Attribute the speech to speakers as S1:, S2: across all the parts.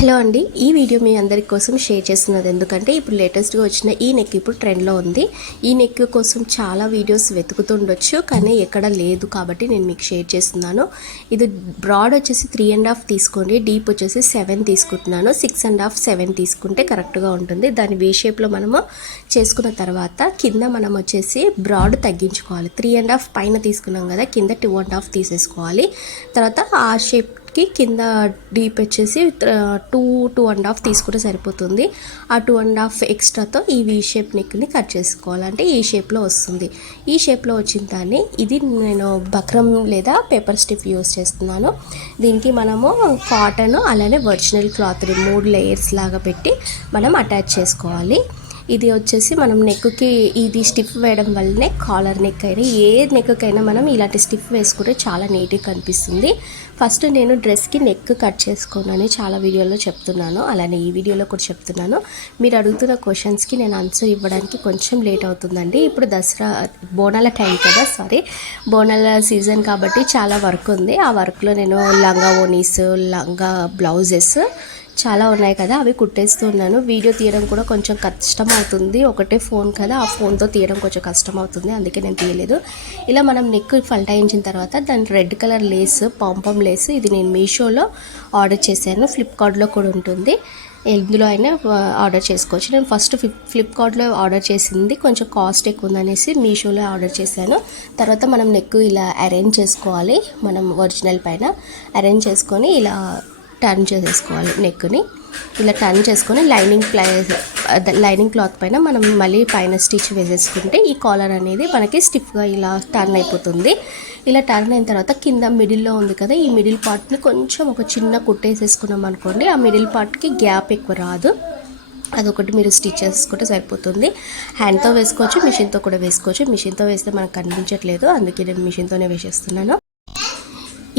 S1: Hello అండి. ఈ video మీ అందరి కోసం షేర్ చేస్తున్నది ఎందుకంటే ఇప్పుడు లేటెస్ట్గా వచ్చిన ఈ నెక్ ఇప్పుడు ట్రెండ్లో ఉంది. ఈ నెక్ కోసం చాలా వీడియోస్ వెతుకుతుండొచ్చు కానీ ఎక్కడ లేదు కాబట్టి నేను మీకు షేర్ చేస్తున్నాను. ఇది బ్రాడ్ వచ్చేసి త్రీ అండ్ హాఫ్ తీసుకోండి. డీప్ వచ్చేసి సెవెన్ తీసుకుంటున్నాను. సిక్స్ అండ్ హాఫ్ సెవెన్ తీసుకుంటే కరెక్ట్గా ఉంటుంది. దాని వీ షేప్లో మనము చేసుకున్న తర్వాత కింద మనం వచ్చేసి బ్రాడ్ తగ్గించుకోవాలి. త్రీ అండ్ హాఫ్ పైన తీసుకున్నాం కదా కింద టూ అండ్ హాఫ్ తీసేసుకోవాలి. తర్వాత ఆ షేప్ కి కింద డీప్ వచ్చేసి టూ టూ అండ్ హాఫ్ తీసుకుంటే సరిపోతుంది. ఆ టూ అండ్ హాఫ్ ఎక్స్ట్రాతో ఈ వీ షేప్ నెక్ని కట్ చేసుకోవాలంటే ఈ షేప్లో వస్తుంది. ఈ షేప్లో వచ్చిన దాన్ని ఇది నేను బక్రం లేదా పేపర్ స్టిఫ్ యూస్ చేస్తున్నాను. దీనికి మనము కాటన్ అలానే ఒరిజినల్ క్లాత్ మూడు లేయర్స్ లాగా పెట్టి మనం అటాచ్ చేసుకోవాలి. ఇది వచ్చేసి మనం నెక్కి ఇది స్టిఫ్ వేయడం వల్లనే కాలర్ నెక్ అయినా ఏ నెక్కైనా మనం ఇలాంటి స్టిఫ్ వేసుకుంటే చాలా నీట్గా కనిపిస్తుంది. ఫస్ట్ నేను డ్రెస్కి నెక్ కట్ చేసుకోనని చాలా వీడియోలో చెప్తున్నాను. అలానే ఈ వీడియోలో కూడా చెప్తున్నాను. మీరు అడుగుతున్న క్వశ్చన్స్కి నేను ఆన్సర్ ఇవ్వడానికి కొంచెం లేట్ అవుతుందండి. ఇప్పుడు దసరా బోనాల టైం కదా సారీ. బోనాల సీజన్ కాబట్టి చాలా వర్క్ ఉంది. ఆ వర్క్లో నేను లంగా ఓనీస్ లంగా బ్లౌజెస్ చాలా ఉన్నాయి కదా అవి కుట్టేస్తున్నాను వీడియో తీయడం కూడా కొంచెం కష్టం అవుతుంది ఒకటే ఫోన్ కదా ఆ ఫోన్తో తీయడం కొంచెం కష్టం అవుతుంది అందుకే నేను తీయలేదు. ఇలా మనం నెక్ ఫల్టాయించిన తర్వాత దాని red colour lace pompom lace ఇది నేను మీషోలో ఆర్డర్ చేశాను. ఫ్లిప్కార్ట్లో కూడా ఉంటుంది. ఎందులో అయినా ఆర్డర్ చేసుకోవచ్చు. నేను ఫస్ట్ ఫ్లిప్ ఫ్లిప్కార్ట్లో ఆర్డర్ చేసింది కొంచెం కాస్ట్ ఎక్కువ ఉందనేసి మీషోలో ఆర్డర్ చేశాను. తర్వాత మనం నెక్ ఇలా అరేంజ్ చేసుకోవాలి మనం ఒరిజినల్ పైన. అరేంజ్ చేసుకొని ఇలా టర్న్ చేసేసుకోవాలి నెక్ని ఇలా టర్న్ చేసుకొని లైనింగ్ ప్లై లైనింగ్ క్లాత్ పైన మనం మళ్ళీ పైన స్టిచ్ వేసేసుకుంటే ఈ కాలర్ అనేది మనకి స్టిఫ్గా ఇలా టర్న్ అయిపోతుంది. ఇలా టర్న్ అయిన తర్వాత కింద మిడిల్లో ఉంది కదా ఈ మిడిల్ పార్ట్ని కొంచెం ఒక చిన్న కుట్టేసేసుకున్నాం అనుకోండి ఆ మిడిల్ పార్ట్కి గ్యాప్ ఎక్కువ రాదు. అదొకటి మీరు స్టిచ్ చేసుకుంటే సరిపోతుంది. హ్యాండ్తో వేసుకోవచ్చు మిషన్తో కూడా వేసుకోవచ్చు. మిషన్తో వేస్తే మనకు కనిపించట్లేదు అందుకే నేను మిషన్తోనే వేసేస్తున్నాను.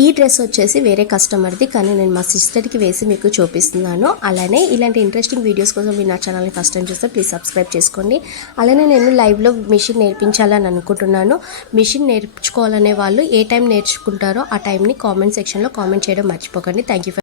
S1: ఈ డ్రెస్ వచ్చేసి వేరే కస్టమర్ది కానీ నేను మా సిస్టర్కి వేసి మీకు చూపిస్తున్నాను. అలానే ఇలాంటి ఇంట్రెస్టింగ్ వీడియోస్ కోసం మీరు నా ఛానల్ని ఫస్ట్ టైం చూస్తే ప్లీజ్ సబ్స్క్రైబ్ చేసుకోండి. అలానే నేను లైవ్లో మిషన్ నేర్పించాలని అనుకుంటున్నాను. మిషన్ నేర్చుకోవాలనే వాళ్ళు ఏ టైం నేర్చుకుంటారో ఆ టైంని కామెంట్ సెక్షన్లో కామెంట్ చేయడం మర్చిపోకండి. Thank you